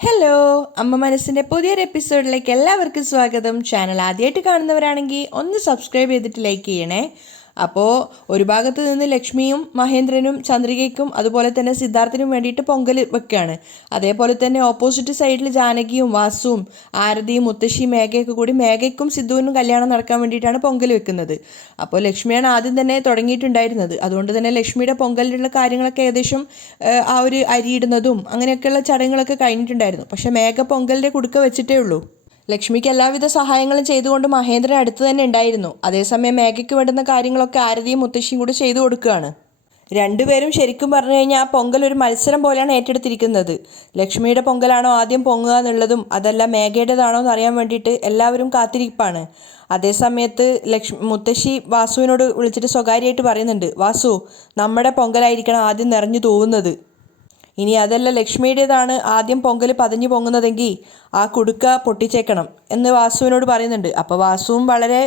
Hello, അമ്മ മനസ്സിൻ്റെ പുതിയൊരു എപ്പിസോഡിലേക്ക് എല്ലാവർക്കും സ്വാഗതം. ചാനൽ ആദ്യമായിട്ട് കാണുന്നവരാണെങ്കിൽ ഒന്ന് സബ്സ്ക്രൈബ് ചെയ്തിട്ട് ലൈക്ക് ചെയ്യണേ. അപ്പോൾ ഒരു ഭാഗത്ത് നിന്ന് ലക്ഷ്മിയും മഹേന്ദ്രനും ചന്ദ്രികയ്ക്കും അതുപോലെ തന്നെ സിദ്ധാർത്ഥിനും വേണ്ടിയിട്ട് പൊങ്കൽ വെക്കുകയാണ്. അതേപോലെ തന്നെ ഓപ്പോസിറ്റ് സൈഡിൽ ജാനകിയും വാസുവും ആരതിയും മുത്തശ്ശിയും മേഘയൊക്കെ കൂടി മേഘയ്ക്കും സിദ്ധുവിനും കല്യാണം നടക്കാൻ വേണ്ടിയിട്ടാണ് പൊങ്കൽ വെക്കുന്നത്. അപ്പോൾ ലക്ഷ്മിയാണ് ആദ്യം തന്നെ തുടങ്ങിയിട്ടുണ്ടായിരുന്നത്. അതുകൊണ്ട് തന്നെ ലക്ഷ്മിയുടെ പൊങ്കലിലുള്ള കാര്യങ്ങളൊക്കെ ഏകദേശം ആ ഒരു അരിയിടുന്നതും അങ്ങനെയൊക്കെയുള്ള ചടങ്ങുകളൊക്കെ കഴിഞ്ഞിട്ടുണ്ടായിരുന്നു. പക്ഷേ മേഘ പൊങ്കലിൻ്റെ കുടുക്ക വെച്ചിട്ടേ ഉള്ളൂ. ലക്ഷ്മിക്ക് എല്ലാവിധ സഹായങ്ങളും ചെയ്തുകൊണ്ട് മഹേന്ദ്രൻ അടുത്ത് തന്നെ ഉണ്ടായിരുന്നു. അതേസമയം മേഘയ്ക്ക് വേണ്ടുന്ന കാര്യങ്ങളൊക്കെ ആരതിയും മുത്തശ്ശിയും കൂടി ചെയ്തു കൊടുക്കുകയാണ്. രണ്ടുപേരും ശരിക്കും പറഞ്ഞു കഴിഞ്ഞാൽ ആ പൊങ്കൽ ഒരു മത്സരം പോലെയാണ് ഏറ്റെടുത്തിരിക്കുന്നത്. ലക്ഷ്മിയുടെ പൊങ്കലാണോ ആദ്യം പൊങ്ങുക എന്നുള്ളതും അതല്ല മേഘയുടേതാണോ എന്ന് അറിയാൻ വേണ്ടിയിട്ട് എല്ലാവരും കാത്തിരിപ്പാണ്. അതേസമയത്ത് മുത്തശ്ശി വാസുവിനോട് വിളിച്ചിട്ട് സ്വകാര്യമായിട്ട് പറയുന്നുണ്ട്, വാസു, നമ്മുടെ പൊങ്കലായിരിക്കണം ആദ്യം നിറഞ്ഞു തൂവുന്നത്. ഇനി അതല്ല ലക്ഷ്മിയുടേതാണ് ആദ്യം പൊങ്കൽ പതഞ്ഞു പൊങ്ങുന്നതെങ്കിൽ ആ കുടുക്ക പൊട്ടിച്ചേക്കണം എന്ന് വാസുവിനോട് പറയുന്നുണ്ട്. അപ്പോൾ വാസുവും വളരെ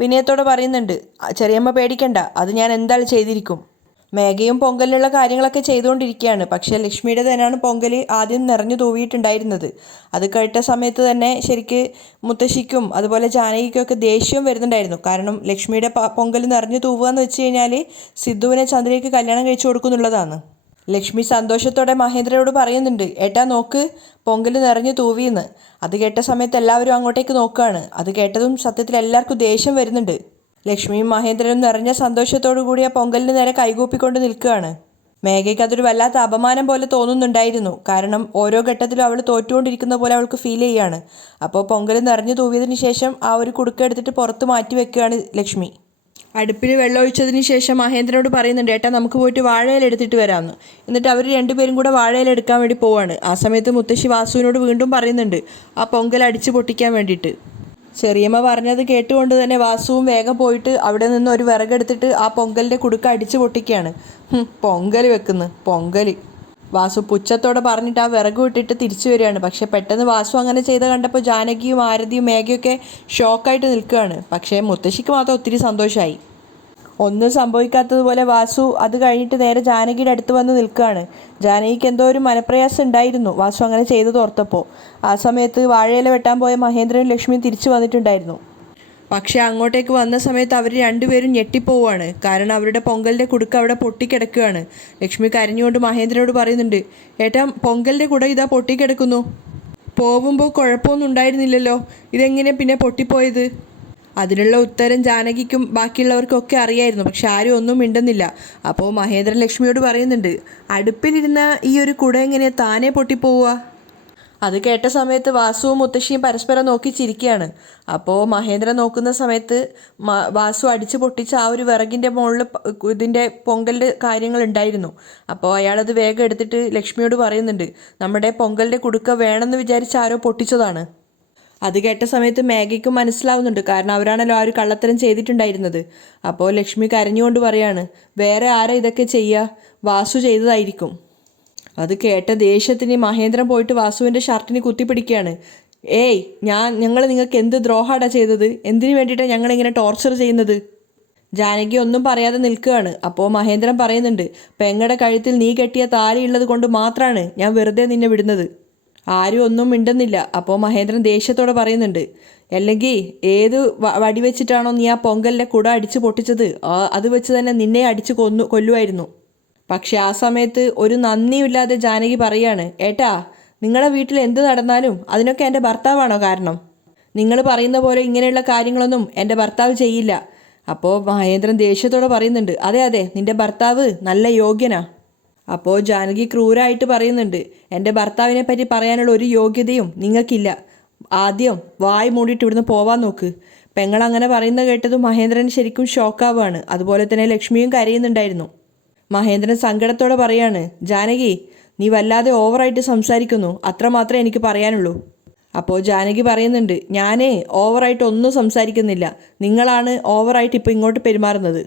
വിനയത്തോടെ പറയുന്നുണ്ട്, ചെറിയമ്മ പേടിക്കണ്ട, അത് ഞാൻ എന്തായാലും ചെയ്തിരിക്കും. മേഘയും പൊങ്കലിലുള്ള കാര്യങ്ങളൊക്കെ ചെയ്തുകൊണ്ടിരിക്കുകയാണ്. പക്ഷേ ലക്ഷ്മിയുടെ തന്നെയാണ് പൊങ്കൽ ആദ്യം നിറഞ്ഞു തൂവിയിട്ടുണ്ടായിരുന്നത്. അത് കേട്ട സമയത്ത് തന്നെ ശരിക്ക് മുത്തശ്ശിക്കും അതുപോലെ ജാനകിക്കും ഒക്കെ ദേഷ്യവും വരുന്നുണ്ടായിരുന്നു. കാരണം ലക്ഷ്മിയുടെ പൊങ്കൽ നിറഞ്ഞു തൂവുക എന്ന് വെച്ച് കഴിഞ്ഞാൽ സിദ്ധുവിനെ ചന്ദ്രയ്ക്ക് കല്യാണം കഴിച്ചു കൊടുക്കുന്നുള്ളതാണ്. ലക്ഷ്മി സന്തോഷത്തോടെ മഹേന്ദ്രനോട് പറയുന്നുണ്ട്, ഏട്ടാ നോക്ക്, പൊങ്കൽ നിറഞ്ഞു തൂവിയെന്ന്. അത് കേട്ട സമയത്ത് എല്ലാവരും അങ്ങോട്ടേക്ക് നോക്കുകയാണ്. അത് കേട്ടതും സത്യത്തിൽ എല്ലാവർക്കും ദേഷ്യം വരുന്നുണ്ട്. ലക്ഷ്മിയും മഹേന്ദ്രനും നിറഞ്ഞ സന്തോഷത്തോടു കൂടി ആ പൊങ്കലിന് നേരെ കൈകൂപ്പിക്കൊണ്ട് നിൽക്കുകയാണ്. മേഘയ്ക്ക് അതൊരു വല്ലാത്ത അപമാനം പോലെ തോന്നുന്നുണ്ടായിരുന്നു. കാരണം ഓരോ ഘട്ടത്തിലും അവൾ തോറ്റുകൊണ്ടിരിക്കുന്ന പോലെ അവൾക്ക് ഫീൽ ചെയ്യുകയാണ്. അപ്പോൾ പൊങ്കൽ നിറഞ്ഞു തൂവിയതിന് ശേഷം ആ ഒരു കുടുക്ക എടുത്തിട്ട് പുറത്ത് മാറ്റി വെക്കുകയാണ് ലക്ഷ്മി. അടുപ്പിൽ വെള്ളം ഒഴിച്ചതിന് ശേഷം മഹേന്ദ്രനോട് പറയുന്നുണ്ട്, ഏട്ടാ നമുക്ക് പോയിട്ട് വാഴയില എടുത്തിട്ട് വരാമെന്ന്. എന്നിട്ട് അവർ രണ്ടുപേരും കൂടെ വാഴയില എടുക്കാൻ വേണ്ടി പോവാണ്. ആ സമയത്ത് മുത്തശ്ശി വാസുവിനോട് വീണ്ടും പറയുന്നുണ്ട് ആ പൊങ്കൽ അടിച്ച് പൊട്ടിക്കാൻ വേണ്ടിയിട്ട്. ചെറിയമ്മ പറഞ്ഞത് കേട്ടുകൊണ്ട് തന്നെ വാസുവും വേഗം പോയിട്ട് അവിടെ നിന്ന് ഒരു വിറകെടുത്തിട്ട് ആ പൊങ്കലിൻ്റെ കുടുക്ക അടിച്ച് പൊട്ടിക്കുകയാണ്. പൊങ്കൽ വെക്കുന്നു പൊങ്കൽ. വാസു പുച്ഛത്തോടെ പറഞ്ഞിട്ട് ആ വിറക് വിട്ടിട്ട് തിരിച്ചു വരികയാണ്. പക്ഷെ പെട്ടെന്ന് വാസു അങ്ങനെ ചെയ്ത് കണ്ടപ്പോൾ ജാനകിയും ആരതിയും മേഘയൊക്കെ ഷോക്കായിട്ട് നിൽക്കുകയാണ്. പക്ഷേ മുത്തശ്ശിക്ക് മാത്രം ഒത്തിരി സന്തോഷമായി. ഒന്നും സംഭവിക്കാത്തതുപോലെ വാസു അത് കഴിഞ്ഞിട്ട് നേരെ ജാനകിയുടെ അടുത്ത് വന്ന് നിൽക്കുകയാണ്. ജാനകിക്ക് എന്തോ ഒരു മനപ്രയാസം ഉണ്ടായിരുന്നു വാസു അങ്ങനെ ചെയ്തത് ഓർത്തപ്പോൾ. ആ സമയത്ത് വാഴയില വെട്ടാൻ പോയ മഹേന്ദ്രനും ലക്ഷ്മിയും തിരിച്ചു വന്നിട്ടുണ്ടായിരുന്നു. പക്ഷേ അങ്ങോട്ടേക്ക് വന്ന സമയത്ത് അവർ രണ്ടുപേരും ഞെട്ടിപ്പോവാണ്. കാരണം അവരുടെ പൊങ്കലിൻ്റെ കുടുക്ക അവിടെ പൊട്ടിക്കിടക്കുകയാണ്. ലക്ഷ്മി കരഞ്ഞുകൊണ്ട് മഹേന്ദ്രനോട് പറയുന്നുണ്ട്, ഏട്ടാ പൊങ്കലിൻ്റെ കുട ഇതാ പൊട്ടിക്കിടക്കുന്നു. പോകുമ്പോൾ കുഴപ്പമൊന്നും ഉണ്ടായിരുന്നില്ലല്ലോ, ഇതെങ്ങനെ പിന്നെ പൊട്ടിപ്പോയത്? അതിനുള്ള ഉത്തരം ജാനകിക്കും ബാക്കിയുള്ളവർക്കൊക്കെ അറിയായിരുന്നു. പക്ഷെ ആരും ഒന്നും മിണ്ടുന്നില്ല. അപ്പോൾ മഹേന്ദ്രൻ ലക്ഷ്മിയോട് പറയുന്നുണ്ട്, അടുപ്പിലിരുന്ന ഈ ഒരു കുട എങ്ങനെയാണ് താനേ പൊട്ടിപ്പോവുക? അത് കേട്ട സമയത്ത് വാസുവും മുത്തശ്ശിയും പരസ്പരം നോക്കി ചിരിക്കുകയാണ്. അപ്പോൾ മഹേന്ദ്രൻ നോക്കുന്ന സമയത്ത് വാസു അടിച്ചു പൊട്ടിച്ച ആ ഒരു വിറകിൻ്റെ മുകളിൽ ഇതിൻ്റെ പൊങ്കലിൻ്റെ കാര്യങ്ങളുണ്ടായിരുന്നു. അപ്പോൾ അയാളത് വേഗം എടുത്തിട്ട് ലക്ഷ്മിയോട് പറയുന്നുണ്ട്, നമ്മുടെ പൊങ്കലിൻ്റെ കുടുക്ക വേണമെന്ന് വിചാരിച്ച് ആരോ പൊട്ടിച്ചതാണ്. അത് കേട്ട സമയത്ത് മേഘയ്ക്കും മനസ്സിലാവുന്നുണ്ട്. കാരണം അവരാണല്ലോ ആ ഒരു കള്ളത്തരം ചെയ്തിട്ടുണ്ടായിരുന്നത്. അപ്പോൾ ലക്ഷ്മി കരഞ്ഞുകൊണ്ട് പറയാണ്, വേറെ ആരാ ഇതൊക്കെ ചെയ്യുക? വാസു ചെയ്തതായിരിക്കും. അത് കേട്ട ദേഷ്യത്തിന് മഹേന്ദ്രൻ പോയിട്ട് വാസുവിൻ്റെ ഷർട്ടിന് കുത്തിപ്പിടിക്കുകയാണ്. ഏയ്, ഞങ്ങൾ നിങ്ങൾക്ക് എന്ത് ദ്രോഹാടാ ചെയ്തത്? എന്തിനു വേണ്ടിയിട്ടാണ് ഞങ്ങളിങ്ങനെ ടോർച്ചർ ചെയ്യുന്നത്? ജാനകി ഒന്നും പറയാതെ നിൽക്കുകയാണ്. അപ്പോൾ മഹേന്ദ്രൻ പറയുന്നുണ്ട്, പെങ്ങടെ കഴുത്തിൽ നീ കെട്ടിയ താലിയുള്ളത് കൊണ്ട് മാത്രമാണ് ഞാൻ വെറുതെ നിന്നെ വിടുന്നത്. ആരും ഒന്നും മിണ്ടുന്നില്ല. അപ്പോൾ മഹേന്ദ്രൻ ദേഷ്യത്തോടെ പറയുന്നുണ്ട്, അല്ലെങ്കിൽ ഏത് വടി വെച്ചിട്ടാണോ നീ ആ പൊങ്കലിൻ്റെ കുട അടിച്ച് പൊട്ടിച്ചത്, അത് വെച്ച് തന്നെ നിന്നെ അടിച്ച് കൊല്ലുമായിരുന്നു. പക്ഷെ ആ സമയത്ത് ഒരു നന്ദിയില്ലാതെ ജാനകി പറയാണ്, ഏട്ടാ, നിങ്ങളുടെ വീട്ടിൽ എന്ത് നടന്നാലും അതിനൊക്കെ എൻ്റെ ഭർത്താവാണോ കാരണം? നിങ്ങൾ പറയുന്ന പോലെ ഇങ്ങനെയുള്ള കാര്യങ്ങളൊന്നും എൻ്റെ ഭർത്താവ് ചെയ്യില്ല. അപ്പോൾ മഹേന്ദ്രൻ ദേഷ്യത്തോടെ പറയുന്നുണ്ട്, അതെ അതെ, നിൻ്റെ ഭർത്താവ് നല്ല യോഗ്യനാ. അപ്പോൾ ജാനകി ക്രൂരായിട്ട് പറയുന്നുണ്ട്, എൻ്റെ ഭർത്താവിനെ പറ്റി പറയാനുള്ള ഒരു യോഗ്യതയും നിങ്ങൾക്കില്ല. ആദ്യം വായ് മൂടിയിട്ട് ഇവിടുന്ന് പോവാൻ നോക്ക്. പെങ്ങൾ അങ്ങനെ പറയുന്നത് കേട്ടതും മഹേന്ദ്രൻ ശരിക്കും ഷോക്കാവുകയാണ്. അതുപോലെ തന്നെ ലക്ഷ്മിയും കരയുന്നുണ്ടായിരുന്നു. മഹേന്ദ്രൻ സങ്കടത്തോടെ പറയാണ്, ജാനകി, നീ വല്ലാതെ ഓവറായിട്ട് സംസാരിക്കുന്നു, അത്രമാത്രമേ എനിക്ക് പറയാനുള്ളൂ. അപ്പോൾ ജാനകി പറയുന്നുണ്ട്, ഞാനേ ഓവറായിട്ട് ഒന്നും സംസാരിക്കുന്നില്ല, നിങ്ങളാണ് ഓവറായിട്ട് ഇപ്പോൾ ഇങ്ങോട്ട് പെരുമാറുന്നത്.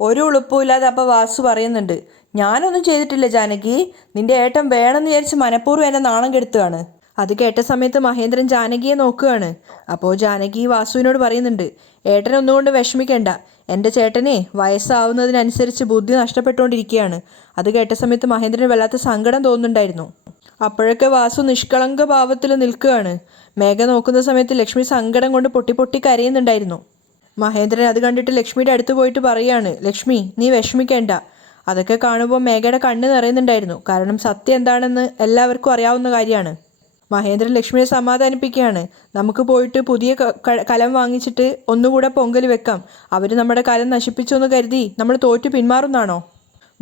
ഒരു ഉളുപ്പുമില്ലാതെ അപ്പോൾ വാസു പറയുന്നുണ്ട്, ഞാനൊന്നും ചെയ്തിട്ടില്ല ജാനകി, നിന്റെ ഏട്ടൻ വേണമെന്ന് വിചാരിച്ച് മനഃപൂർവ്വം എന്നെ നാണം കെടുത്തുകയാണ്. അത് കേട്ട സമയത്ത് മഹേന്ദ്രൻ ജാനകിയെ നോക്കുകയാണ്. അപ്പോൾ ജാനകി വാസുവിനോട് പറയുന്നുണ്ട്, ഏട്ടനൊന്നുകൊണ്ട് വിഷമിക്കേണ്ട, എൻ്റെ ചേട്ടനെ വയസ്സാവുന്നതിനനുസരിച്ച് ബുദ്ധി നഷ്ടപ്പെട്ടുകൊണ്ടിരിക്കുകയാണ്. അത് കേട്ട സമയത്ത് മഹേന്ദ്രന് വല്ലാത്ത സങ്കടം തോന്നുന്നുണ്ടായിരുന്നു. അപ്പോഴൊക്കെ വാസു നിഷ്കളങ്ക ഭാവത്തിൽ നിൽക്കുകയാണ്. മേഘ നോക്കുന്ന സമയത്ത് ലക്ഷ്മി സങ്കടം കൊണ്ട് പൊട്ടി പൊട്ടി കരയുന്നുണ്ടായിരുന്നു. മഹേന്ദ്രൻ അത് കണ്ടിട്ട് ലക്ഷ്മിയുടെ അടുത്ത് പോയിട്ട് പറയാണ്, ലക്ഷ്മി നീ വിഷമിക്കേണ്ട. അതൊക്കെ കാണുമ്പോൾ മേഘയുടെ കണ്ണ് നിറയുന്നുണ്ടായിരുന്നു. കാരണം സത്യം എന്താണെന്ന് എല്ലാവർക്കും അറിയാവുന്ന കാര്യമാണ്. മഹേന്ദ്രൻ ലക്ഷ്മിയെ സമാധാനിപ്പിക്കുകയാണ്. നമുക്ക് പോയിട്ട് പുതിയ കലം വാങ്ങിച്ചിട്ട് ഒന്നുകൂടെ പൊങ്കൽ വെക്കാം. അവർ നമ്മുടെ കലം നശിപ്പിച്ചു എന്ന് കരുതി നമ്മൾ തോറ്റു പിന്മാറുന്നാണോ?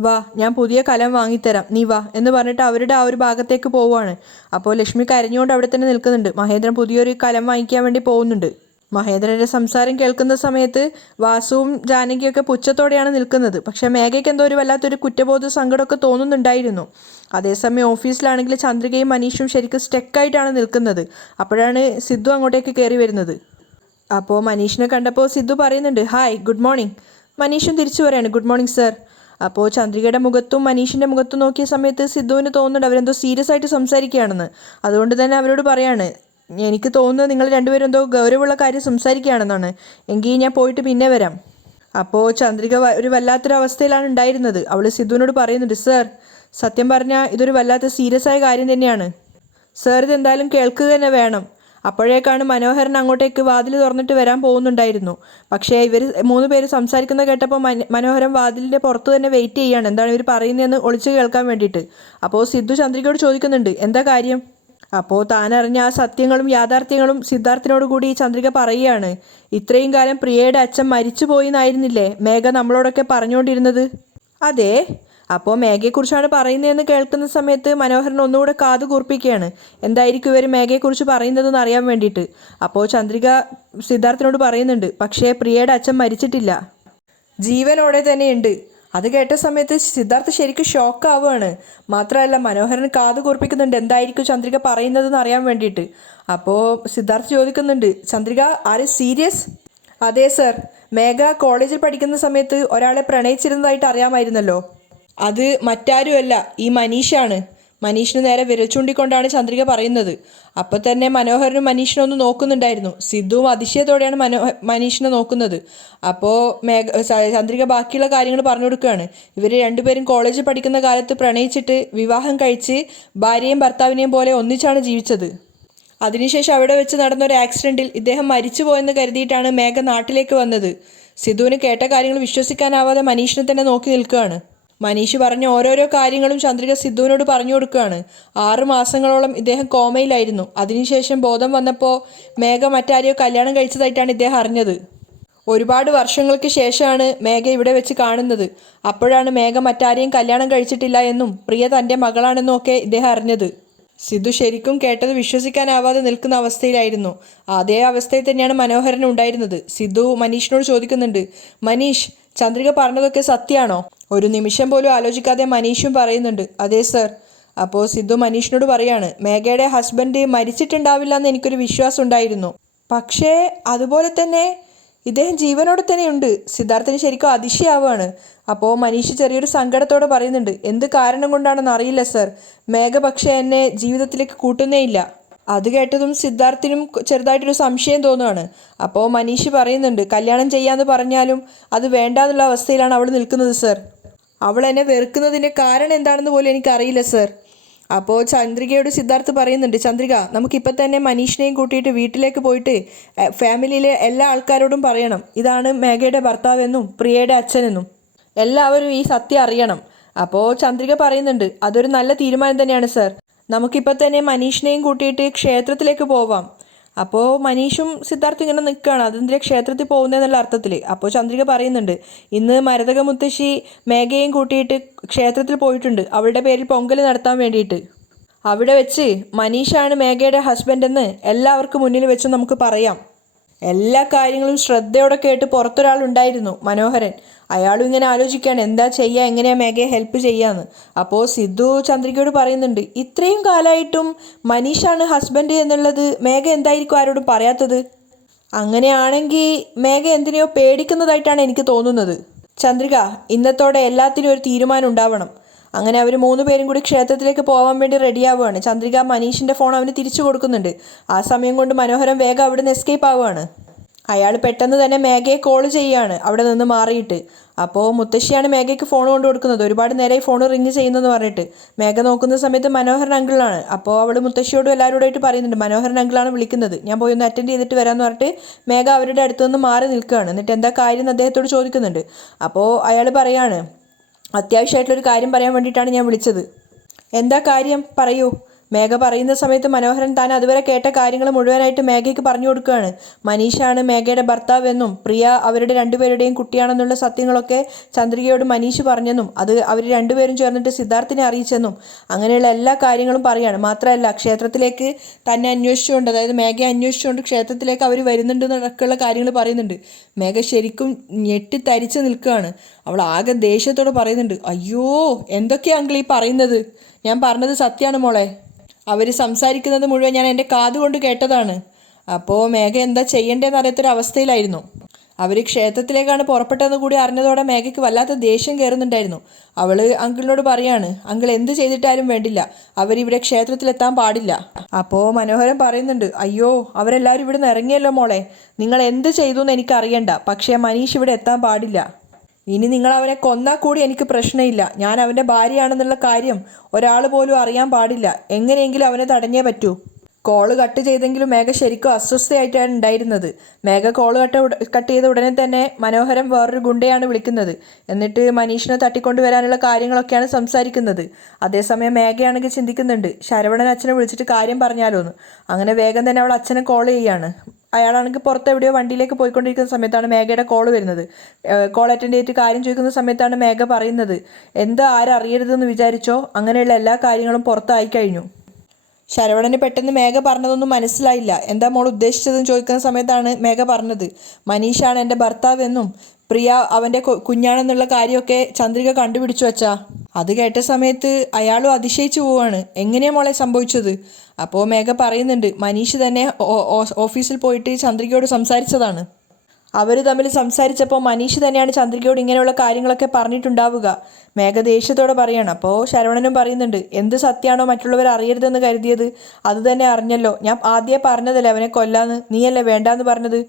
വാ, ഞാൻ പുതിയ കലം വാങ്ങിത്തരാം, നീ വാ എന്ന് പറഞ്ഞിട്ട് അവരുടെ ആ ഒരു ഭാഗത്തേക്ക് പോവുകയാണ്. അപ്പോൾ ലക്ഷ്മി കരഞ്ഞുകൊണ്ട് അവിടെ തന്നെ നിൽക്കുന്നുണ്ട്. മഹേന്ദ്രൻ പുതിയൊരു കലം വാങ്ങിക്കാൻ വേണ്ടി പോകുന്നുണ്ട്. മഹേന്ദ്രൻ്റെ സംസാരം കേൾക്കുന്ന സമയത്ത് വാസുവും ജാനകിയൊക്കെ പുച്ഛത്തോടെയാണ് നിൽക്കുന്നത്. പക്ഷേ മേഘയ്ക്ക് എന്തോ ഒരു വല്ലാത്തൊരു കുറ്റബോധ സങ്കടമൊക്കെ തോന്നുന്നുണ്ടായിരുന്നു. അതേസമയം ഓഫീസിലാണെങ്കിൽ ചന്ദ്രികയും മനീഷും ശരിക്കും സ്റ്റക്കായിട്ടാണ് നിൽക്കുന്നത്. അപ്പോഴാണ് സിദ്ധു അങ്ങോട്ടേക്ക് കയറി വരുന്നത്. അപ്പോൾ മനീഷിനെ കണ്ടപ്പോൾ സിദ്ധു പറയുന്നുണ്ട്, ഹായ്, ഗുഡ് മോർണിംഗ്. മനീഷും തിരിച്ചു പറയാണ്, ഗുഡ് മോർണിംഗ് സർ. അപ്പോൾ ചന്ദ്രികയുടെ മുഖത്തും മനീഷിൻ്റെ മുഖത്തും നോക്കിയ സമയത്ത് സിദ്ധുവിന് തോന്നുന്നുണ്ട് അവരെന്തോ സീരിയസ് ആയിട്ട് സംസാരിക്കുകയാണെന്ന്. അതുകൊണ്ട് തന്നെ അവരോട് പറയാണ്, എനിക്ക് തോന്നുന്നത് നിങ്ങൾ രണ്ടുപേരും എന്തോ ഗൗരവമുള്ള കാര്യം സംസാരിക്കുകയാണെന്നാണ്. എങ്കിൽ ഞാൻ പോയിട്ട് പിന്നെ വരാം. അപ്പോൾ ചന്ദ്രിക ഒരു വല്ലാത്തൊരവസ്ഥയിലാണ് ഉണ്ടായിരുന്നത്. അവൾ സിദ്ധുവിനോട് പറയുന്നുണ്ട്, സർ സത്യം പറഞ്ഞാൽ ഇതൊരു വല്ലാത്ത സീരിയസ് ആയ കാര്യം തന്നെയാണ്. സർ ഇതെന്തായാലും കേൾക്കുക തന്നെ വേണം. അപ്പോഴേക്കാണ് മനോഹരൻ അങ്ങോട്ടേക്ക് വാതിൽ തുറന്നിട്ട് വരാൻ പോകുന്നുണ്ടായിരുന്നു. പക്ഷേ ഇവർ 3 പേര് സംസാരിക്കുന്നത് കേട്ടപ്പോൾ മനോഹരൻ വാതിലിൻ്റെ പുറത്ത് തന്നെ വെയിറ്റ് ചെയ്യുകയാണ്, എന്താണ് ഇവർ പറയുന്നതെന്ന് ഒളിച്ച് കേൾക്കാൻ വേണ്ടിയിട്ട്. അപ്പോൾ സിദ്ധു ചന്ദ്രികയോട് ചോദിക്കുന്നുണ്ട്, എന്താ കാര്യം? അപ്പോൾ താൻ അറിഞ്ഞ ആ സത്യങ്ങളും യാഥാർത്ഥ്യങ്ങളും സിദ്ധാർത്ഥിനോട് കൂടി ചന്ദ്രിക പറയുകയാണ്. ഇത്രയും കാലം പ്രിയയുടെ അച്ഛൻ മരിച്ചു പോയി എന്നായിരുന്നില്ലേ മേഘ നമ്മളോടൊക്കെ പറഞ്ഞുകൊണ്ടിരുന്നത്? അതെ. അപ്പോൾ മേഘയെക്കുറിച്ചാണ് പറയുന്നതെന്ന് കേൾക്കുന്ന സമയത്ത് മനോഹരൻ ഒന്നുകൂടെ കാത് കൂർപ്പിക്കുകയാണ്. എന്തായിരിക്കും ഇവർ മേഘയെക്കുറിച്ച് പറയുന്നതെന്ന് അറിയാൻ വേണ്ടിയിട്ട്. അപ്പോൾ ചന്ദ്രിക സിദ്ധാർത്ഥിനോട് പറയുന്നുണ്ട്, പക്ഷേ പ്രിയയുടെ അച്ഛൻ മരിച്ചിട്ടില്ല, ജീവനോടെ തന്നെയുണ്ട്. അത് കേട്ട സമയത്ത് സിദ്ധാർത്ഥ് ശരിക്കും ഷോക്കാവുകയാണ്. മാത്രമല്ല മനോഹരൻ കാത് കൂർപ്പിക്കുന്നുണ്ട് എന്തായിരിക്കും ചന്ദ്രിക പറയുന്നതെന്ന് അറിയാൻ വേണ്ടിയിട്ട്. അപ്പോൾ സിദ്ധാർത്ഥ് ചോദിക്കുന്നുണ്ട്, ചന്ദ്രിക ആർ യു സീരിയസ്? അതെ സർ, മേഘ കോളേജിൽ പഠിക്കുന്ന സമയത്ത് ഒരാളെ പ്രണയിച്ചിരുന്നതായിട്ട് അറിയാമായിരുന്നല്ലോ. അത് മറ്റാരുമല്ല, ഈ മനീഷാണ്. മനീഷിന് നേരെ വിരൽ ചൂണ്ടിക്കൊണ്ടാണ് ചന്ദ്രിക പറയുന്നത്. അപ്പോൾ തന്നെ മനോഹരനും മനീഷിനെ ഒന്ന് നോക്കുന്നുണ്ടായിരുന്നു. സിദ്ധുവും അതിശയത്തോടെയാണ് മനീഷിനെ നോക്കുന്നത്. അപ്പോൾ ചന്ദ്രിക ബാക്കിയുള്ള കാര്യങ്ങൾ പറഞ്ഞു കൊടുക്കുകയാണ്. ഇവർ രണ്ടുപേരും കോളേജിൽ പഠിക്കുന്ന കാലത്ത് പ്രണയിച്ചിട്ട് വിവാഹം കഴിച്ച് ഭാര്യയും ഭർത്താവിനെയും പോലെ ഒന്നിച്ചാണ് ജീവിച്ചത്. അതിനുശേഷം അവിടെ വെച്ച് നടന്ന ഒരു ആക്സിഡൻറ്റിൽ ഇദ്ദേഹം മരിച്ചു പോയെന്ന് കരുതിയിട്ടാണ് മേഘ നാട്ടിലേക്ക് വന്നത്. സിദ്ധുവിന് കേട്ട കാര്യങ്ങൾ വിശ്വസിക്കാനാവാതെ മനീഷിനെ തന്നെ നോക്കി നിൽക്കുകയാണ്. മനീഷ് പറഞ്ഞ ഓരോരോ കാര്യങ്ങളും ചന്ദ്രിക സിദ്ധുവിനോട് പറഞ്ഞു കൊടുക്കുകയാണ്. 6 മാസങ്ങളോളം ഇദ്ദേഹം കോമയിലായിരുന്നു. അതിനുശേഷം ബോധം വന്നപ്പോൾ മേഘ മറ്റാരെയോ കല്യാണം കഴിച്ചതായിട്ടാണ് ഇദ്ദേഹം അറിഞ്ഞത്. ഒരുപാട് വർഷങ്ങൾക്ക് ശേഷമാണ് മേഘ ഇവിടെ വെച്ച് കാണുന്നത്. അപ്പോഴാണ് മേഘ മറ്റാരെയും കല്യാണം കഴിച്ചിട്ടില്ല എന്നും പ്രിയ തൻ്റെ മകളാണെന്നും ഒക്കെ ഇദ്ദേഹം അറിഞ്ഞത്. സിദ്ധു ശരിക്കും കേട്ടത് വിശ്വസിക്കാനാവാതെ നിൽക്കുന്ന അവസ്ഥയിലായിരുന്നു. അതേ അവസ്ഥയിൽ തന്നെയാണ് മനോഹരൻ ഉണ്ടായിരുന്നത്. സിദ്ധു മനീഷിനോട് ചോദിക്കുന്നുണ്ട്, മനീഷ്, ചന്ദ്രിക പറഞ്ഞതൊക്കെ സത്യമാണോ? ഒരു നിമിഷം പോലും ആലോചിക്കാതെ മനീഷും പറയുന്നുണ്ട്, അതെ സർ. അപ്പോൾ സിദ്ധു മനീഷിനോട് പറയാണ്, മേഘയുടെ ഹസ്ബൻഡ് മരിച്ചിട്ടുണ്ടാവില്ല എന്ന് എനിക്കൊരു വിശ്വാസം ഉണ്ടായിരുന്നു. പക്ഷേ അതുപോലെ തന്നെ ഇദ്ദേഹം ജീവനോടെ തന്നെയുണ്ട്. സിദ്ധാർത്ഥിന് ശരിക്കും അതിശയാവുകയാണ്. അപ്പോൾ മനീഷ് ചെറിയൊരു സങ്കടത്തോടെ പറയുന്നുണ്ട്, എന്ത് കാരണം കൊണ്ടാണെന്ന് അറിയില്ല സർ, മേഘ പക്ഷേ എന്നെ ജീവിതത്തിലേക്ക് കൂട്ടുന്നേയില്ല. അത് കേട്ടതും സിദ്ധാർത്ഥിനും ചെറുതായിട്ടൊരു സംശയം തോന്നുകയാണ്. അപ്പോൾ മനീഷ് പറയുന്നുണ്ട്, കല്യാണം ചെയ്യാമെന്ന് പറഞ്ഞാലും അത് വേണ്ടാന്നുള്ള അവസ്ഥയിലാണ് അവൾ നിൽക്കുന്നത് സർ. അവൾ എന്നെ വെറുക്കുന്നതിൻ്റെ കാരണം എന്താണെന്ന് പോലും എനിക്കറിയില്ല സർ. അപ്പോൾ ചന്ദ്രികയോട് സിദ്ധാർത്ഥ് പറയുന്നുണ്ട്, ചന്ദ്രിക, നമുക്കിപ്പോൾ തന്നെ മനീഷിനെയും കൂട്ടിയിട്ട് വീട്ടിലേക്ക് പോയിട്ട് ഫാമിലിയിലെ എല്ലാ ആൾക്കാരോടും പറയണം, ഇതാണ് മേഘയുടെ ഭർത്താവെന്നും പ്രിയയുടെ അച്ഛനെന്നും. എല്ലാവരും ഈ സത്യം അറിയണം. അപ്പോൾ ചന്ദ്രിക പറയുന്നുണ്ട്, അതൊരു നല്ല തീരുമാനം തന്നെയാണ് സർ. നമുക്കിപ്പോൾ തന്നെ മനീഷിനെയും കൂട്ടിയിട്ട് ക്ഷേത്രത്തിലേക്ക് പോവാം. അപ്പോൾ മനീഷും സിദ്ധാർത്ഥും ഇങ്ങനെ നിൽക്കുകയാണ്, അതെന്തിനാ ക്ഷേത്രത്തിൽ പോകുന്നതെന്നുള്ള അർത്ഥത്തിൽ. അപ്പോൾ ചന്ദ്രിക പറയുന്നുണ്ട്, ഇന്ന് മരതക മുത്തശ്ശി മേഘയും കൂട്ടിയിട്ട് ക്ഷേത്രത്തിൽ പോയിട്ടുണ്ട്, അവളുടെ പേരിൽ പൊങ്കൽ നടത്താൻ വേണ്ടിയിട്ട്. അവിടെ വെച്ച് മനീഷാണ് മേഘയുടെ ഹസ്ബൻഡെന്ന് എല്ലാവർക്കും മുന്നിൽ വെച്ച് നമുക്ക് പറയാം. എല്ലാ കാര്യങ്ങളും ശ്രദ്ധയോടെ കേട്ട് പുറത്തൊരാളുണ്ടായിരുന്നു, മനോഹരൻ. അയാളും ഇങ്ങനെ ആലോചിക്കുകയാണ് എന്താ ചെയ്യുക, എങ്ങനെയാണ് മേഘയെ ഹെൽപ്പ് ചെയ്യാമെന്ന്. അപ്പോൾ സിദ്ധു ചന്ദ്രികയോട് പറയുന്നുണ്ട്, ഇത്രയും കാലമായിട്ടും മനീഷാണ് ഹസ്ബൻഡ് എന്നുള്ളത് മേഘ എന്തായിരിക്കും ആരോടും പറയാത്തത്? അങ്ങനെയാണെങ്കിൽ മേഘ എന്തിനെയോ പേടിക്കുന്നതായിട്ടാണ് എനിക്ക് തോന്നുന്നത്. ചന്ദ്രിക, ഇന്നത്തോടെ എല്ലാത്തിനും ഒരു തീരുമാനം ഉണ്ടാവണം. അങ്ങനെ അവർ 3 പേരും കൂടി ക്ഷേത്രത്തിലേക്ക് പോകാൻ വേണ്ടി റെഡിയാവുകയാണ്. ചന്ദ്രിക മനീഷിൻ്റെ ഫോൺ അവന് തിരിച്ചു കൊടുക്കുന്നുണ്ട്. ആ സമയം കൊണ്ട് മനോഹരൻ വേഗം അവിടെ നിന്ന് എസ്കേപ്പ് ആവുകയാണ്. അയാൾ പെട്ടെന്ന് തന്നെ മേഘയെ കോൾ ചെയ്യുകയാണ് അവിടെ നിന്ന് മാറിയിട്ട്. അപ്പോൾ മുത്തശ്ശിയാണ് മേഘയ്ക്ക് ഫോൺ കൊണ്ട് കൊടുക്കുന്നത്. ഒരുപാട് നേരമായി ഫോൺ റിങ് ചെയ്യുന്നതെന്ന് പറഞ്ഞിട്ട്. മേഘ നോക്കുന്ന സമയത്ത് മനോഹരൻ അങ്കിളാണ്. അപ്പോൾ അവൾ മുത്തശ്ശിയോടും എല്ലാവരോടായിട്ട് പറയുന്നുണ്ട്, മനോഹരൻ അങ്കിളാണ് വിളിക്കുന്നത്, ഞാൻ പോയി ഒന്ന് അറ്റൻഡ് ചെയ്തിട്ട് വരാമെന്ന് പറഞ്ഞിട്ട് മേഘ അവരുടെ അടുത്തു നിന്ന് മാറി നിൽക്കുകയാണ്. എന്നിട്ട് എന്താ കാര്യം എന്ന് അദ്ദേഹത്തോട് ചോദിക്കുന്നുണ്ട്. അപ്പോൾ അയാൾ പറയാണ്, അത്യാവശ്യമായിട്ടുള്ളൊരു കാര്യം പറയാൻ വേണ്ടിയിട്ടാണ് ഞാൻ വിളിച്ചത്. എന്താ കാര്യം, പറയൂ. മേഘ പറയുന്ന സമയത്ത് മനോഹരൻ താൻ അതുവരെ കേട്ട കാര്യങ്ങൾ മുഴുവനായിട്ട് മേഘയ്ക്ക് പറഞ്ഞു കൊടുക്കുകയാണ്. മനീഷാണ് മേഘയുടെ ഭർത്താവെന്നും പ്രിയ അവരുടെ രണ്ടുപേരുടെയും കുട്ടിയാണെന്നുള്ള സത്യങ്ങളൊക്കെ ചന്ദ്രികയോട് മനീഷ് പറഞ്ഞെന്നും അത് അവർ രണ്ടുപേരും ചേർന്നിട്ട് സിദ്ധാർത്ഥിനെ അറിയിച്ചെന്നും അങ്ങനെയുള്ള എല്ലാ കാര്യങ്ങളും പറയാണ്. മാത്രമല്ല ക്ഷേത്രത്തിലേക്ക് തന്നെ അന്വേഷിച്ചുകൊണ്ട്, അതായത് മേഘയെ അന്വേഷിച്ചുകൊണ്ട് ക്ഷേത്രത്തിലേക്ക് അവർ വരുന്നുണ്ടെന്നൊക്കെയുള്ള കാര്യങ്ങൾ പറയുന്നുണ്ട്. മേഘ ശരിക്കും ഞെട്ടിത്തരിച്ച് നിൽക്കുകയാണ്. അവൾ ആകെ ദേഷ്യത്തോടെ പറയുന്നുണ്ട്, അയ്യോ എന്തൊക്കെയാ അങ്കിൾ ഈ പറയുന്നത്, ഞാൻ പറഞ്ഞത് സത്യമാണ് മോളെ, അവർ സംസാരിക്കുന്നത് മുഴുവൻ ഞാൻ എൻ്റെ കാതുകൊണ്ട് കേട്ടതാണ്. അപ്പോൾ മേഘ എന്താ ചെയ്യേണ്ടതെന്ന് അറിയാത്തൊരവസ്ഥയിലായിരുന്നു. അവർ ക്ഷേത്രത്തിലേക്കാണ് പുറപ്പെട്ടതെന്ന് കൂടി അറിഞ്ഞതോടെ മേഘയ്ക്ക് വല്ലാത്ത ദേഷ്യം കയറുന്നുണ്ടായിരുന്നു. അവൾ അങ്കിളിനോട് പറയാണ്, അങ്കിൾ എന്ത് ചെയ്തിട്ടാലും വേണ്ടില്ല, അവരിവിടെ ക്ഷേത്രത്തിലെത്താൻ പാടില്ല. അപ്പോൾ മനോഹരൻ പറയുന്നുണ്ട്, അയ്യോ അവരെല്ലാവരും ഇവിടെ നിന്ന് ഇറങ്ങിയല്ലോ മോളെ, നിങ്ങൾ എന്ത് ചെയ്തു എന്ന് എനിക്കറിയണ്ട, പക്ഷേ മനീഷ് ഇവിടെ എത്താൻ പാടില്ല. ഇനി നിങ്ങൾ അവനെ കൊന്നാൽ കൂടി എനിക്ക് പ്രശ്നമില്ല, ഞാൻ അവൻ്റെ ഭാര്യയാണെന്നുള്ള കാര്യം ഒരാൾ പോലും അറിയാൻ പാടില്ല. എങ്ങനെയെങ്കിലും അവനെ തടഞ്ഞേ പറ്റൂ. കോള് കട്ട് ചെയ്തെങ്കിലും മേഘ ശരിക്കും അസ്വസ്ഥയായിട്ടാണ് ഉണ്ടായിരുന്നത്. മേഘ കോള് കട്ട് ചെയ്ത ഉടനെ തന്നെ മനോഹരൻ വേറൊരു ഗുണ്ടയാണ് വിളിക്കുന്നത്. എന്നിട്ട് മനീഷിനെ തട്ടിക്കൊണ്ടുവരാനുള്ള കാര്യങ്ങളൊക്കെയാണ് സംസാരിക്കുന്നത്. അതേസമയം മേഘയാണെങ്കിൽ ചിന്തിക്കുന്നുണ്ട്, ശരവണൻ അച്ഛനെ വിളിച്ചിട്ട് കാര്യം പറഞ്ഞാലോ എന്ന്. അങ്ങനെ വേഗം തന്നെ അവൾ അച്ഛനെ കോൾ ചെയ്യാണ്. അയാളാണെങ്കിൽ പുറത്ത് എവിടെയോ വണ്ടിയിലേക്ക് പോയിക്കൊണ്ടിരിക്കുന്ന സമയത്താണ് മേഘയുടെ കോൾ വരുന്നത്. കോൾ അറ്റൻഡ് ചെയ്തിട്ട് കാര്യം ചോദിക്കുന്ന സമയത്താണ് മേഘ പറയുന്നത്, എന്താ ആരറിയരുതെന്ന് വിചാരിച്ചോ, അങ്ങനെയുള്ള എല്ലാ കാര്യങ്ങളും പുറത്തായി കഴിഞ്ഞു. ശരവണന് പെട്ടെന്ന് മേഘ പറഞ്ഞതൊന്നും മനസ്സിലായില്ല. എന്താ മോൾ ഉദ്ദേശിച്ചതെന്ന് ചോദിക്കുന്ന സമയത്താണ് മേഘ പറഞ്ഞത്, മനീഷാണ് എൻ്റെ ഭർത്താവെന്നും പ്രിയ അവൻ്റെ കുഞ്ഞാണെന്നുള്ള കാര്യമൊക്കെ ചന്ദ്രിക കണ്ടുപിടിച്ചു വച്ചാ. അത് കേട്ട സമയത്ത് അയാളും അതിശയിച്ചു പോവാണ്, എങ്ങനെയാ മോളെ സംഭവിച്ചത്? അപ്പോൾ മേഘ പറയുന്നുണ്ട്, മനീഷ് തന്നെ ഓഫീസിൽ പോയിട്ട് ചന്ദ്രികയോട് സംസാരിച്ചതാണ്. അവർ തമ്മിൽ സംസാരിച്ചപ്പോൾ മനീഷ് തന്നെയാണ് ചന്ദ്രികയോട് ഇങ്ങനെയുള്ള കാര്യങ്ങളൊക്കെ പറഞ്ഞിട്ടുണ്ടാവുക. മേഘ ദേഷ്യത്തോടെ പറയാണ്. അപ്പോൾ ശരവണനും പറയുന്നുണ്ട്, എന്ത് സത്യമാണോ മറ്റുള്ളവർ അറിയരുതെന്ന് കരുതിയത് അത് തന്നെ അറിഞ്ഞല്ലോ, ഞാൻ ആദ്യമേ പറഞ്ഞതല്ലേ അവനെ കൊല്ലാന്ന്, നീയല്ലേ വേണ്ടാന്ന് പറഞ്ഞത്.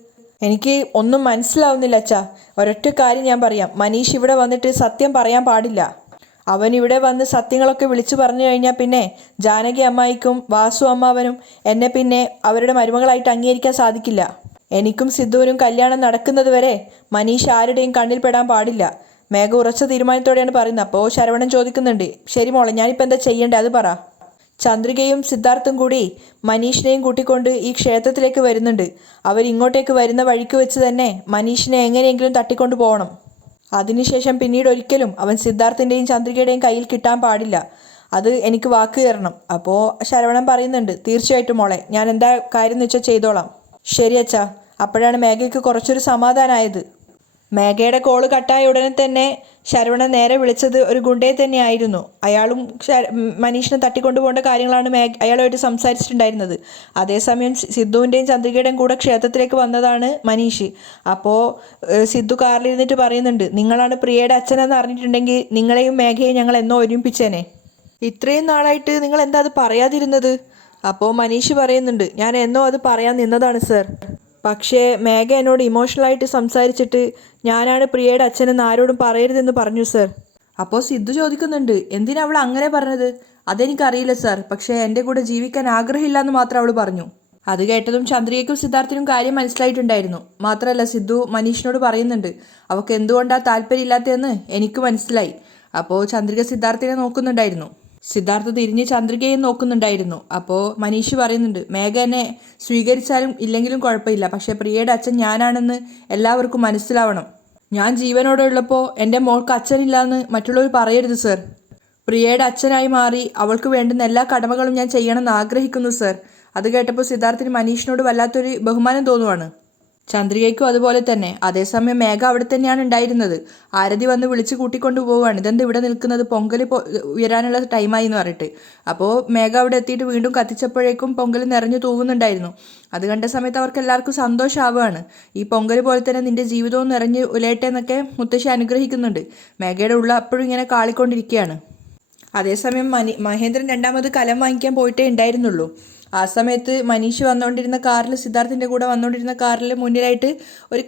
എനിക്ക് ഒന്നും മനസ്സിലാവുന്നില്ല അച്ഛാ. ഒരൊറ്റ കാര്യം ഞാൻ പറയാം, മനീഷ് ഇവിടെ വന്നിട്ട് സത്യം പറയാൻ പാടില്ല. അവൻ ഇവിടെ വന്ന് സത്യങ്ങളൊക്കെ വിളിച്ചു പറഞ്ഞു കഴിഞ്ഞാൽ പിന്നെ ജാനകി അമ്മായിക്കും വാസു അമ്മാവനും എന്നെ പിന്നെ അവരുടെ മരുമകളായിട്ട് അംഗീകരിക്കാൻ സാധിക്കില്ല. എനിക്കും സിദ്ധുവിനും കല്യാണം നടക്കുന്നത് വരെ മനീഷ് ആരുടെയും കണ്ണിൽ പെടാൻ പാടില്ല. മേഘ ഉറച്ച തീരുമാനത്തോടെയാണ് പറയുന്നത്. അപ്പോൾ ശരവണൻ ചോദിക്കുന്നുണ്ട്, ശരി മോളെ, ഞാനിപ്പോൾ എന്താ ചെയ്യേണ്ടത് അത് പറ. ചന്ദ്രികയും സിദ്ധാർത്ഥും കൂടി മനീഷിനെയും കൂട്ടിക്കൊണ്ട് ഈ ക്ഷേത്രത്തിലേക്ക് വരുന്നുണ്ട്. അവരിങ്ങോട്ടേക്ക് വരുന്ന വഴിക്ക് വെച്ച് തന്നെ മനീഷിനെ എങ്ങനെയെങ്കിലും തട്ടിക്കൊണ്ടു പോകണം. അതിനുശേഷം പിന്നീട് ഒരിക്കലും അവൻ സിദ്ധാർത്ഥിൻ്റെയും ചന്ദ്രികയുടെയും കയ്യിൽ കിട്ടാൻ പാടില്ല. അത് എനിക്ക് വാക്ക് തരണം. അപ്പോൾ ശരവണൻ പറയുന്നുണ്ട്, തീർച്ചയായിട്ടും മോളെ, ഞാൻ എന്താ കാര്യം എന്ന് വെച്ചാൽ ചെയ്തോളാം. ശരി അച്ഛാ. അപ്പോഴാണ് മേഘയ്ക്ക് കുറച്ചൊരു സമാധാനമായത്. മേഘയുടെ കോള് കട്ടായ ഉടനെ തന്നെ ശരവണൻ നേരെ വിളിച്ചത് ഒരു ഗുണ്ടയെ തന്നെയായിരുന്നു. അയാളും മനീഷിനെ തട്ടിക്കൊണ്ടുപോകേണ്ട കാര്യങ്ങളാണ് അയാളുമായിട്ട് സംസാരിച്ചിട്ടുണ്ടായിരുന്നത്. അതേസമയം സിദ്ധുവിൻ്റെയും ചന്ദ്രികയുടെയും കൂടെ ക്ഷേത്രത്തിലേക്ക് വന്നതാണ് മനീഷ്. അപ്പോൾ സിദ്ധു കാറിലിരുന്നിട്ട് പറയുന്നുണ്ട്, നിങ്ങളാണ് പ്രിയയുടെ അച്ഛനെന്ന് അറിഞ്ഞിട്ടുണ്ടെങ്കിൽ നിങ്ങളെയും മേഘയെയും ഞങ്ങൾ എന്നോ ഒരുമിപ്പിച്ചേനെ. ഇത്രയും നാളായിട്ട് നിങ്ങൾ എന്താ അത് പറയാതിരുന്നത്? അപ്പോൾ മനീഷ് പറയുന്നുണ്ട്, ഞാൻ എന്നോ അത് പറയാൻ നിന്നതാണ് സർ. പക്ഷേ മേഘ എന്നോട് ഇമോഷണലായിട്ട് സംസാരിച്ചിട്ട് ഞാനാണ് പ്രിയയുടെ അച്ഛനെന്ന് ആരോടും പറയരുതെന്ന് പറഞ്ഞു സർ. അപ്പോൾ സിദ്ധു ചോദിക്കുന്നുണ്ട്, എന്തിനാ അവൾ അങ്ങനെ പറഞ്ഞത്? അതെനിക്കറിയില്ല സർ, പക്ഷേ എൻ്റെ കൂടെ ജീവിക്കാൻ ആഗ്രഹമില്ല എന്ന് മാത്രം അവൾ പറഞ്ഞു. അത് കേട്ടതും ചന്ദ്രികയ്ക്കും സിദ്ധാർത്ഥിനും കാര്യം മനസ്സിലായിട്ടുണ്ടായിരുന്നു. മാത്രമല്ല സിദ്ധു മനീഷിനോട് പറയുന്നുണ്ട്, അവൾക്ക് എന്തുകൊണ്ടാണ് താല്പര്യമില്ലാത്തതെന്ന് എനിക്ക് മനസ്സിലായി. അപ്പോൾ ചന്ദ്രിക സിദ്ധാർത്ഥിനെ നോക്കുന്നുണ്ടായിരുന്നു. സിദ്ധാർത്ഥ തിരിഞ്ഞ് ചന്ദ്രികയും നോക്കുന്നുണ്ടായിരുന്നു. അപ്പോൾ മനീഷ് പറയുന്നുണ്ട്, മേഘ എന്നെ സ്വീകരിച്ചാലും ഇല്ലെങ്കിലും കുഴപ്പമില്ല, പക്ഷേ പ്രിയയുടെ അച്ഛൻ ഞാനാണെന്ന് എല്ലാവർക്കും മനസ്സിലാവണം. ഞാൻ ജീവനോടെ ഉള്ളപ്പോൾ എൻ്റെ മോൾക്ക് അച്ഛനില്ലാന്ന് മറ്റുള്ളവർ പറയരുത് സർ. പ്രിയയുടെ അച്ഛനായി മാറി അവൾക്ക് വേണ്ടുന്ന എല്ലാ കടമകളും ഞാൻ ചെയ്യണമെന്ന് ആഗ്രഹിക്കുന്നു സർ. അത് കേട്ടപ്പോൾ സിദ്ധാർത്ഥിന് മനീഷിനോട് വല്ലാത്തൊരു ബഹുമാനം തോന്നുവാണ്. ചന്ദ്രികയ്ക്കും അതുപോലെ തന്നെ. അതേസമയം മേഘ അവിടെ തന്നെയാണ് ഉണ്ടായിരുന്നത്. ആരതി വന്ന് വിളിച്ച് കൂട്ടിക്കൊണ്ടു പോവുകയാണ്. ഇതെന്ത് ഇവിടെ നിൽക്കുന്നത്, പൊങ്കൽ ഉയരാനുള്ള ടൈമായി എന്ന് പറഞ്ഞിട്ട്. അപ്പോൾ മേഘ അവിടെ എത്തിയിട്ട് വീണ്ടും കത്തിച്ചപ്പോഴേക്കും പൊങ്കൽ നിറഞ്ഞു തൂവുന്നുണ്ടായിരുന്നു. അത് കണ്ട സമയത്ത് അവർക്ക് എല്ലാവർക്കും സന്തോഷമാവുകയാണ്. ഈ പൊങ്കൽ പോലെ തന്നെ നിൻ്റെ ജീവിതവും നിറഞ്ഞ് ഉലയട്ടെ എന്നൊക്കെ മുത്തശ്ശി അനുഗ്രഹിക്കുന്നുണ്ട്. മേഘയുടെ ഉള്ള അപ്പോഴും ഇങ്ങനെ കാളിക്കൊണ്ടിരിക്കുകയാണ്. അതേസമയം മഹേന്ദ്രൻ രണ്ടാമത് കലം വാങ്ങിക്കാൻ പോയിട്ടേ ഉണ്ടായിരുന്നുള്ളൂ. ആ സമയത്ത് മനീഷ് വന്നുകൊണ്ടിരുന്ന കാറിൽ, സിദ്ധാർത്ഥിൻ്റെ കൂടെ വന്നുകൊണ്ടിരുന്ന കാറിൽ മുന്നിലായിട്ട് ഒരു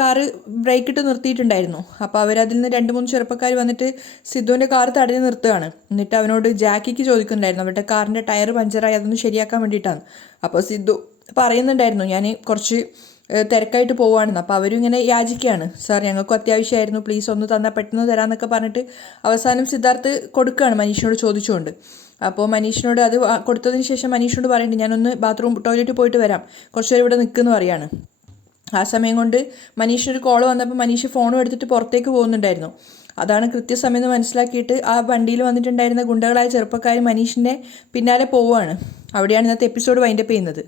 കാറ് ബ്രേക്ക് ഇട്ട് നിർത്തിയിട്ടുണ്ടായിരുന്നു. അപ്പോൾ അവരതിൽ നിന്ന് 2-3 ചെറുപ്പക്കാർ വന്നിട്ട് സിദ്ധുവിൻ്റെ കാർ തടഞ്ഞു നിർത്തുകയാണ്. എന്നിട്ട് അവനോട് ജാക്കിക്ക് ചോദിക്കുന്നുണ്ടായിരുന്നു, അവരുടെ കാറിൻ്റെ ടയർ പഞ്ചറായി, അതൊന്ന് ശരിയാക്കാൻ വേണ്ടിയിട്ടാണ്. അപ്പോൾ സിദ്ധു പറയുന്നുണ്ടായിരുന്നു, ഞാൻ കുറച്ച് തിരക്കായിട്ട് പോവുകയാണെന്ന്. അപ്പോൾ അവരും ഇങ്ങനെ യാചിക്കുകയാണ്, സാർ ഞങ്ങൾക്കും അത്യാവശ്യമായിരുന്നു, പ്ലീസ് ഒന്ന് തന്നാൽ പെട്ടെന്ന് തരാമെന്നൊക്കെ പറഞ്ഞിട്ട് അവസാനം സിദ്ധാർത്ഥ് കൊടുക്കുകയാണ് മനീഷിനോട് ചോദിച്ചുകൊണ്ട്. അപ്പോൾ മനീഷിനോട് അത് കൊടുത്തതിന് ശേഷം മനീഷിനോട് പറയുന്നുണ്ട്, ഞാനൊന്ന് ടോയ്ലറ്റിൽ പോയിട്ട് വരാം, കുറച്ച് നേരം ഇവിടെ നിൽക്കുമെന്ന് പറയാണ്. ആ സമയം കൊണ്ട് മനീഷിനൊരു കോൾ വന്നപ്പോൾ മനീഷ് ഫോണും എടുത്തിട്ട് പുറത്തേക്ക് പോകുന്നുണ്ടായിരുന്നു. അതാണ് കൃത്യസമയം എന്ന് മനസ്സിലാക്കിയിട്ട് ആ വണ്ടിയിൽ വന്നിട്ടുണ്ടായിരുന്ന ഗുണ്ടകളായ ചെറുപ്പക്കാർ മനീഷിൻ്റെ പിന്നാലെ പോവുകയാണ്. അവിടെയാണ് ഇന്നത്തെ എപ്പിസോഡ് വൈൻഡപ്പ് ചെയ്യുന്നത്.